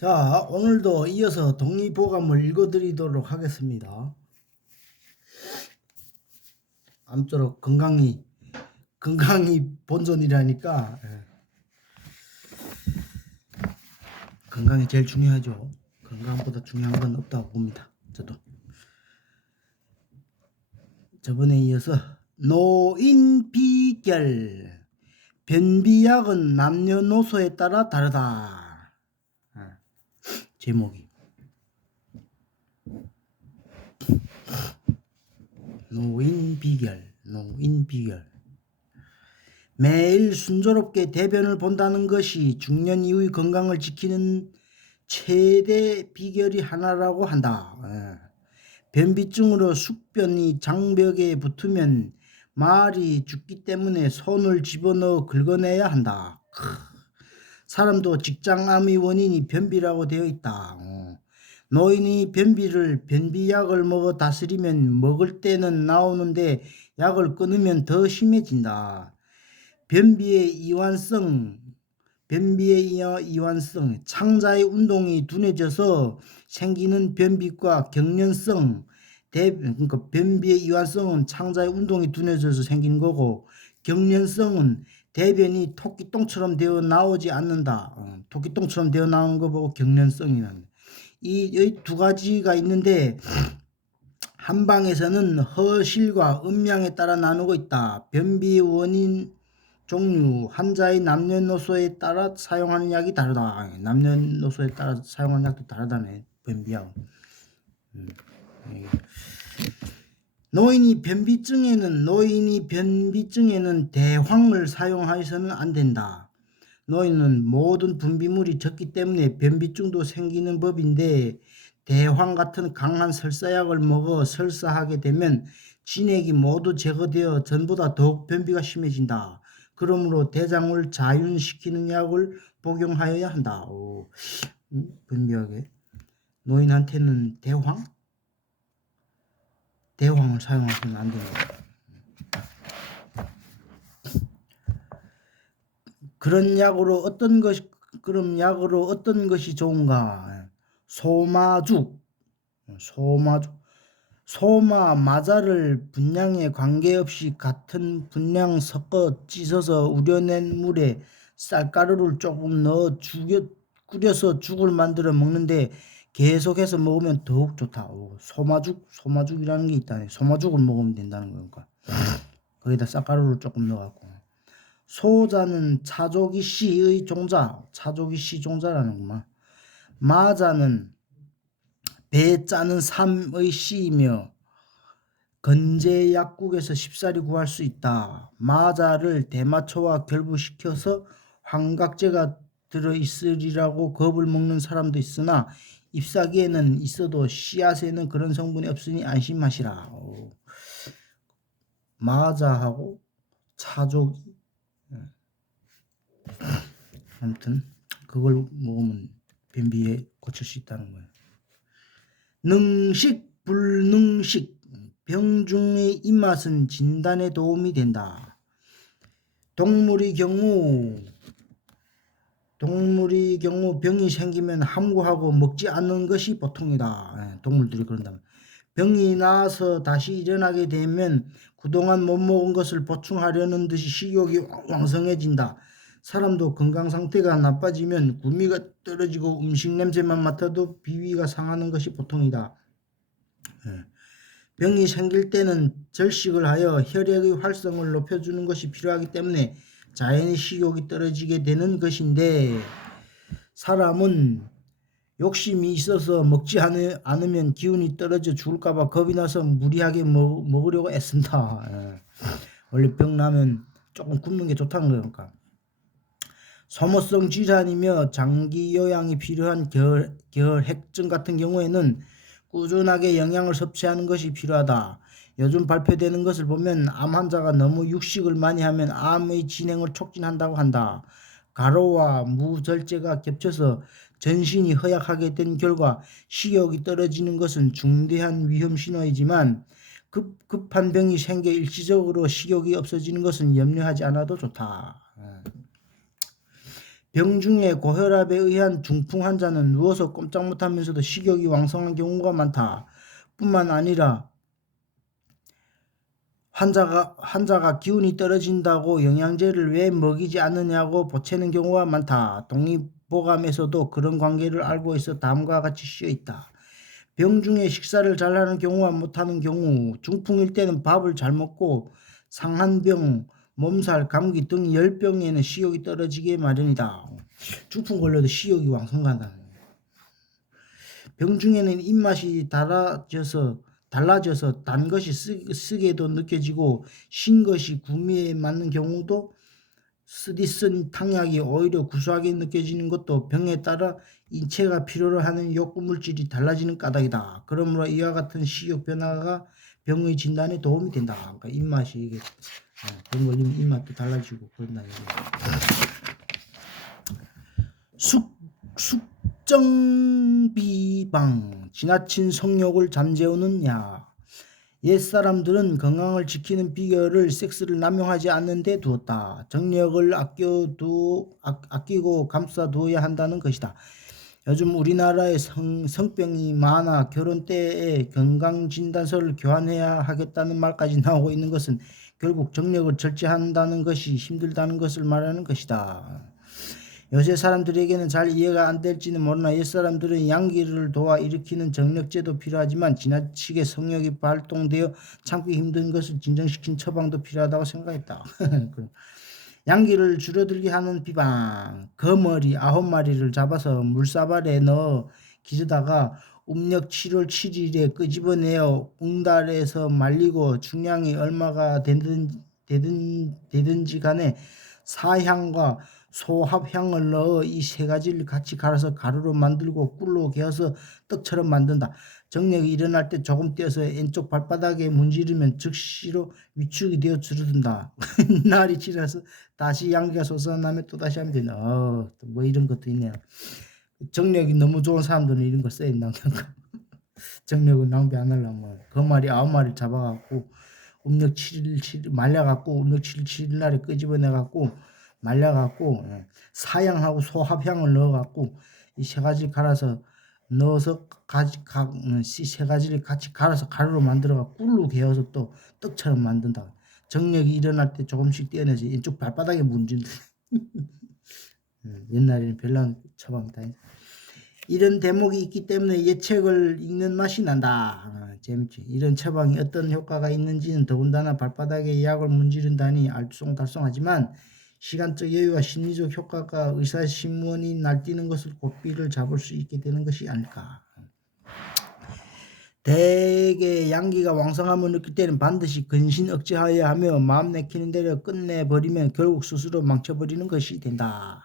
자, 오늘도 이어서 동의보감을 읽어드리도록 하겠습니다. 아무쪼록 건강이 본전이라니까 건강이 제일 중요하죠. 건강보다 중요한 건 없다고 봅니다. 저도. 저번에 이어서 노인 비결 변비약은 남녀노소에 따라 다르다. 제목이 노인 비결. 매일 순조롭게 대변을 본다는 것이 중년 이후의 건강을 지키는 최대 비결이 하나라고 한다. 변비증으로 숙변이 장벽에 붙으면 말이 죽기 때문에 손을 집어넣어 긁어내야 한다. 사람도 직장암의 원인이 변비라고 되어 있다. 노인이 변비약을 먹어 다스리면 먹을 때는 나오는데 약을 끊으면 더 심해진다. 변비의 이완성, 창자의 운동이 둔해져서 생기는 변비과 경련성, 그러니까 변비의 이완성은 창자의 운동이 둔해져서 생기는 거고, 경련성은 대변이 토끼똥처럼 되어 나오지 않는다. 토끼똥처럼 되어 나오는 거 보고 경련성이란. 이 두 가지가 있는데 한방에서는 허실과 음양에 따라 나누고 있다. 변비 원인 종류, 환자의 남녀노소에 따라 사용하는 약이 다르다. 남녀노소에 따라 사용하는 약도 다르다네. 변비약. 노인이 변비증에는 대황을 사용해서는 안 된다. 노인은 모든 분비물이 적기 때문에 변비증도 생기는 법인데 대황 같은 강한 설사약을 먹어 설사하게 되면 진액이 모두 제거되어 전보다 더욱 변비가 심해진다. 그러므로 대장을 자윤시키는 약을 복용하여야 한다. 변비약에 노인한테는 대황을 사용하시면 안 된다. 그런 약으로 어떤 것이 좋은가? 소마 마자를 분량에 관계없이 같은 분량 섞어 찢어서 우려낸 물에 쌀가루를 조금 넣어 끓여서 죽을 만들어 먹는데 계속해서 먹으면 더욱 좋다. 소마죽이라는 게 있다네. 소마죽을 먹으면 된다는 거니까. 거기다 쌀가루를 조금 넣어갖고. 소자는 차조기 씨의 종자라는구만. 마자는 배 짜는 삼의 씨이며 건재 약국에서 쉽사리 구할 수 있다. 마자를 대마초와 결부시켜서 환각제가 들어있으리라고 겁을 먹는 사람도 있으나 잎사귀에는 있어도 씨앗에는 그런 성분이 없으니 안심하시라. 마자하고 차조기, 아무튼 그걸 먹으면 변비에 고칠 수 있다는 거예요. 능식, 불능식, 병중의 입맛은 진단에 도움이 된다. 동물의 경우 병이 생기면 함구하고 먹지 않는 것이 보통이다. 동물들이 그런다면. 병이 나서 다시 일어나게 되면 그동안 못 먹은 것을 보충하려는 듯이 식욕이 왕성해진다. 사람도 건강 상태가 나빠지면 구미가 떨어지고 음식 냄새만 맡아도 비위가 상하는 것이 보통이다. 병이 생길 때는 절식을 하여 혈액의 활성을 높여주는 것이 필요하기 때문에 자연히 식욕이 떨어지게 되는 것인데, 사람은 욕심이 있어서 먹지 않으면 기운이 떨어져 죽을까봐 겁이 나서 무리하게 먹으려고 애쓴다. 원래 병 나면 조금 굶는 게 좋다는 거니까. 소모성 질환이며 장기 요양이 필요한 결핵증 같은 경우에는 꾸준하게 영양을 섭취하는 것이 필요하다. 요즘 발표되는 것을 보면 암 환자가 너무 육식을 많이 하면 암의 진행을 촉진한다고 한다. 가로와 무절제가 겹쳐서 전신이 허약하게 된 결과 식욕이 떨어지는 것은 중대한 위험 신호이지만 급한 병이 생겨 일시적으로 식욕이 없어지는 것은 염려하지 않아도 좋다. 병 중에 고혈압에 의한 중풍 환자는 누워서 꼼짝 못하면서도 식욕이 왕성한 경우가 많다. 뿐만 아니라 환자가 기운이 떨어진다고 영양제를 왜 먹이지 않느냐고 보채는 경우가 많다. 동의보감에서도 그런 관계를 알고 있어 다음과 같이 쓰여 있다. 병 중에 식사를 잘하는 경우와 못하는 경우, 중풍일 때는 밥을 잘 먹고 상한병, 몸살, 감기 등 열병에는 식욕이 떨어지게 마련이다. 중풍 걸려도 식욕이 왕성하다. 병 중에는 입맛이 달라져서 단 것이 쓰게도 느껴지고 신 것이 구미에 맞는 경우도 쓰디쓴 탕약이 오히려 구수하게 느껴지는 것도 병에 따라 인체가 필요로 하는 욕구 물질이 달라지는 까닭이다. 그러므로 이와 같은 식욕 변화가 병의 진단에 도움이 된다. 그러니까 입맛이 이게 병 걸리면 입맛도 달라지고 그런다. 숙정비방, 지나친 성욕을 잠재우는 약. 옛사람들은 건강을 지키는 비결을 섹스를 남용하지 않는 데 두었다. 정력을 아끼고 감싸두어야 한다는 것이다. 요즘 우리나라에 성병이 많아 결혼 때에 건강진단서를 교환해야 하겠다는 말까지 나오고 있는 것은 결국 정력을 절제한다는 것이 힘들다는 것을 말하는 것이다. 요새 사람들에게는 잘 이해가 안 될지는 모르나 옛사람들은 양기를 도와 일으키는 정력제도 필요하지만 지나치게 성욕이 발동되어 참기 힘든 것을 진정시킨 처방도 필요하다고 생각했다. 양기를 줄어들게 하는 비방, 거머리 9마리를 잡아서 물사발에 넣어 기르다가 음력 7월 7일에 끄집어내어 웅달에서 말리고 중량이 얼마가 되든지 간에 사향과 소합향을 넣어 이 세 가지를 같이 갈아서 가루로 만들고 꿀로 개어서 떡처럼 만든다. 정력이 일어날 때 조금 떼어서 왼쪽 발바닥에 문지르면 즉시로 위축이 되어 줄어든다. 날이 지나서 다시 양기가 솟아나면 또다시 하면 된다. 뭐 이런 것도 있네요. 정력이 너무 좋은 사람들은 이런 걸 써야 된다. 정력을 낭비 안 하려면 거마리 9마리 잡아갖고 음력 7일 말려갖고 음력 7일 7일 날에 끄집어내갖고 말려갖고 사향하고 소합향을 넣어갖고 이 세 가지 갈아서 넣어서 세 가지를 같이 갈아서 가루로 만들어갖고 꿀로 개어서 또 떡처럼 만든다. 정력이 일어날 때 조금씩 떼어내서 이쪽 발바닥에 문진다. 옛날에는 별난 처방이다. 이런 대목이 있기 때문에 예책을 읽는 맛이 난다. 재밌지. 이런 처방이 어떤 효과가 있는지는 더군다나 발바닥에 약을 문지른다니 알쏭달쏭하지만 시간적 여유와 심리적 효과가 의사신문이 날뛰는 것을 고삐를 잡을 수 있게 되는 것이 아닐까. 대개 양기가 왕성함을 느낄 때는 반드시 근신 억제하여야 하며 마음 내키는 대로 끝내버리면 결국 스스로 망쳐버리는 것이 된다.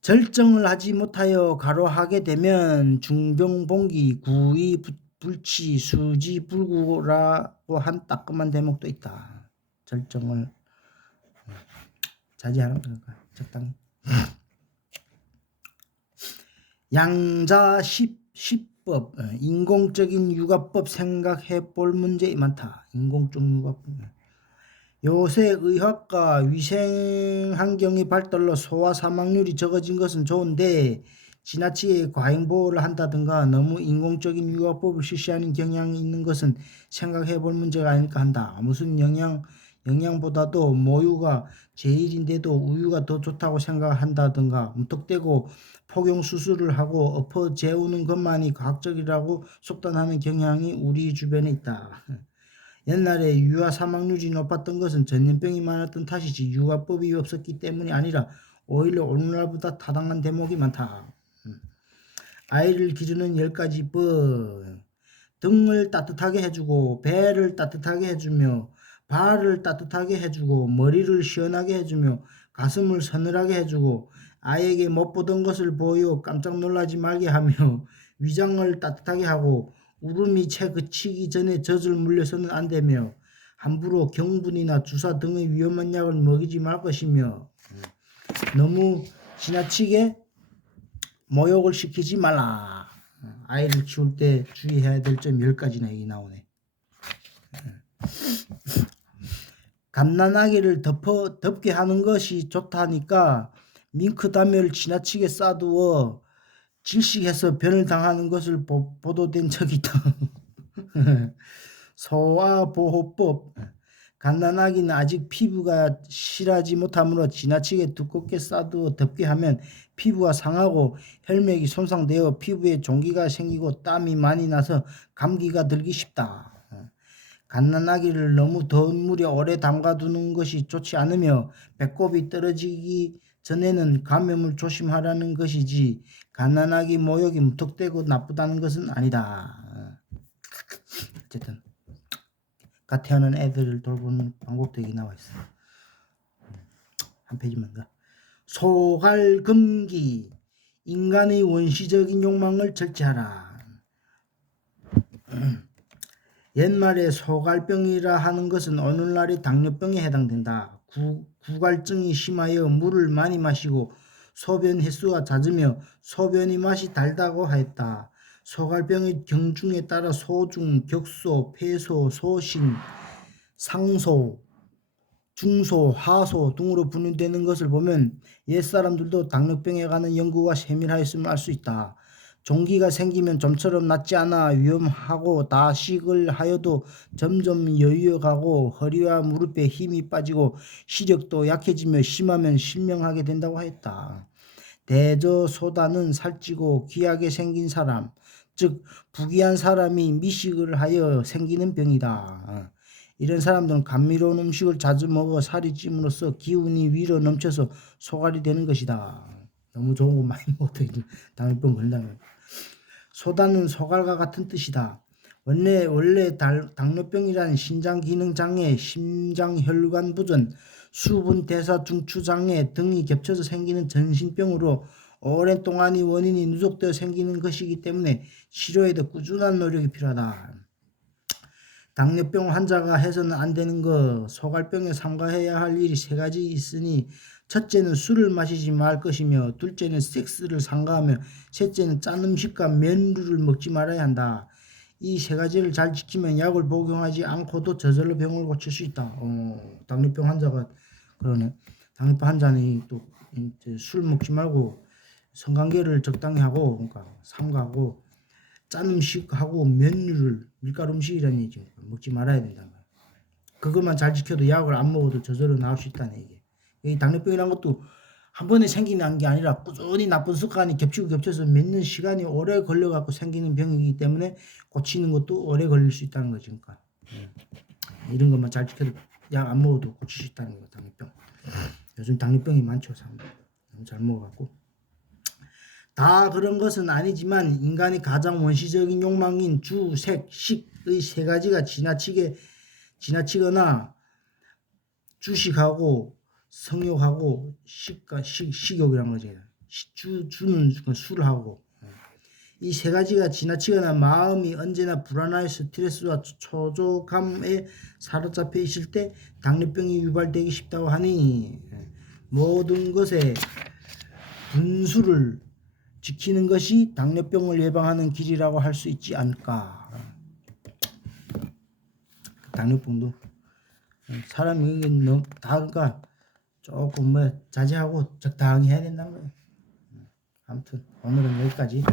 절정을 하지 못하여 가로하게 되면 중병봉기, 구이, 불치, 수지, 불구라고 한 따끔한 대목도 있다. 절정을 자제하는 거니까 적당히. 양자 10법, 인공적인 육아법 생각해 볼 문제 많다. 인공적 육아법. 요새 의학과 위생 환경의 발달로 소아 사망률이 적어진 것은 좋은데 지나치게 과잉보호를 한다든가 너무 인공적인 육아법을 실시하는 경향이 있는 것은 생각해 볼 문제가 아닐까 한다. 무슨 영양보다도 모유가 제일인데도 우유가 더 좋다고 생각한다든가 무턱대고 포경수술을 하고 엎어 재우는 것만이 과학적이라고 속단하는 경향이 우리 주변에 있다. 옛날에 유아 사망률이 높았던 것은 전염병이 많았던 탓이지 육아법이 없었기 때문이 아니라 오히려 오늘날보다 타당한 대목이 많다. 아이를 기르는 10가지 법. 등을 따뜻하게 해주고 배를 따뜻하게 해주며 발을 따뜻하게 해주고 머리를 시원하게 해주며 가슴을 서늘하게 해주고 아이에게 못 보던 것을 보여 깜짝 놀라지 말게 하며 위장을 따뜻하게 하고 울음이 채 그치기 전에 젖을 물려서는 안 되며 함부로 경분이나 주사 등의 위험한 약을 먹이지 말 것이며 너무 지나치게 모욕을 시키지 말라. 아이를 키울 때 주의해야 될 점 10가지나 여기 나오네. 갓난아기를 덮게 하는 것이 좋다니까 밍크 담요를 지나치게 싸두어 질식해서 변을 당하는 것을 보도된 적이 있다. 소아보호법. 갓난아기는 아직 피부가 실하지 못하므로 지나치게 두껍게 싸두어 덮게 하면 피부가 상하고 혈맥이 손상되어 피부에 종기가 생기고 땀이 많이 나서 감기가 들기 쉽다. 갓난아기를 너무 더운 물에 오래 담가두는 것이 좋지 않으며 배꼽이 떨어지기 전에는 감염을 조심하라는 것이지 갓난아기 모욕이 무턱대고 나쁘다는 것은 아니다. 어쨌든 가태하는 애들을 돌보는 방법도 여기 나와 있어. 한 페이지만 더. 소갈금기. 인간의 원시적인 욕망을 절제하라. 옛말에 소갈병이라 하는 것은 오늘날의 당뇨병에 해당된다. 구갈증이 심하여 물을 많이 마시고 소변 횟수가 잦으며 소변이 맛이 달다고 하였다. 소갈병의 경중에 따라 소중, 격소, 폐소, 소신, 상소, 중소, 하소 등으로 분류되는 것을 보면 옛사람들도 당뇨병에 관한 연구가 세밀하였음을 알 수 있다. 종기가 생기면 좀처럼 낫지 않아 위험하고 다식을 하여도 점점 여유어가고 허리와 무릎에 힘이 빠지고 시력도 약해지며 심하면 실명하게 된다고 하였다. 대저소다는 살찌고 귀하게 생긴 사람, 즉 부귀한 사람이 미식을 하여 생기는 병이다. 이런 사람들은 감미로운 음식을 자주 먹어 살이 찜으로써 기운이 위로 넘쳐서 소갈이 되는 것이다. 너무 좋은 거 많이 먹어도 당뇨병 걸린다면. 소다는 소갈과 같은 뜻이다. 원래 당뇨병이란 신장기능장애, 심장혈관 부전, 수분대사 중추장애 등이 겹쳐서 생기는 전신병으로 오랜 동안이 원인이 누적되어 생기는 것이기 때문에 치료에 더 꾸준한 노력이 필요하다. 당뇨병 환자가 해서는 안 되는 것, 소갈병에 삼가해야 할 일이 세 가지 있으니 첫째는 술을 마시지 말 것이며 둘째는 섹스를 삼가하며 셋째는 짠 음식과 면류를 먹지 말아야 한다. 이 세 가지를 잘 지키면 약을 복용하지 않고도 저절로 병을 고칠 수 있다. 당뇨병 환자가 그러네. 당뇨병 환자는 또 술 먹지 말고 성관계를 적당히 하고 그러니까 삼가하고 짠 음식하고 면류를 밀가루 음식이라는 얘기죠. 먹지 말아야 된다는 거야. 그것만 잘 지켜도 약을 안 먹어도 저절로 나을 수 있다는 얘기. 이 당뇨병이라는 것도 한 번에 생기는 게 아니라 꾸준히 나쁜 습관이 겹쳐서 몇 년 시간이 오래 걸려갖고 생기는 병이기 때문에 고치는 것도 오래 걸릴 수 있다는 거죠. 그러니까 이런 것만 잘 지켜도 약 안 먹어도 고칠 수 있다는 거예요. 당뇨병. 요즘 당뇨병이 많죠. 사람들. 너무 잘 먹어갖고. 다 그런 것은 아니지만 인간의 가장 원시적인 욕망인 주, 색, 식의 세 가지가 지나치거나 주식하고 성욕하고 식욕이란 거죠. 주는 술하고 이 세 가지가 지나치거나 마음이 언제나 불안한 스트레스와 초조감에 사로잡혀 있을 때 당뇨병이 유발되기 쉽다고 하니 모든 것에 분수를 지키는 것이 당뇨병을 예방하는 길이라고 할 수 있지 않을까. 당뇨병도 사람이 너무 다 그러니까 조금 자제하고 적당히 해야 된다는 거예요. 아무튼 오늘은 여기까지.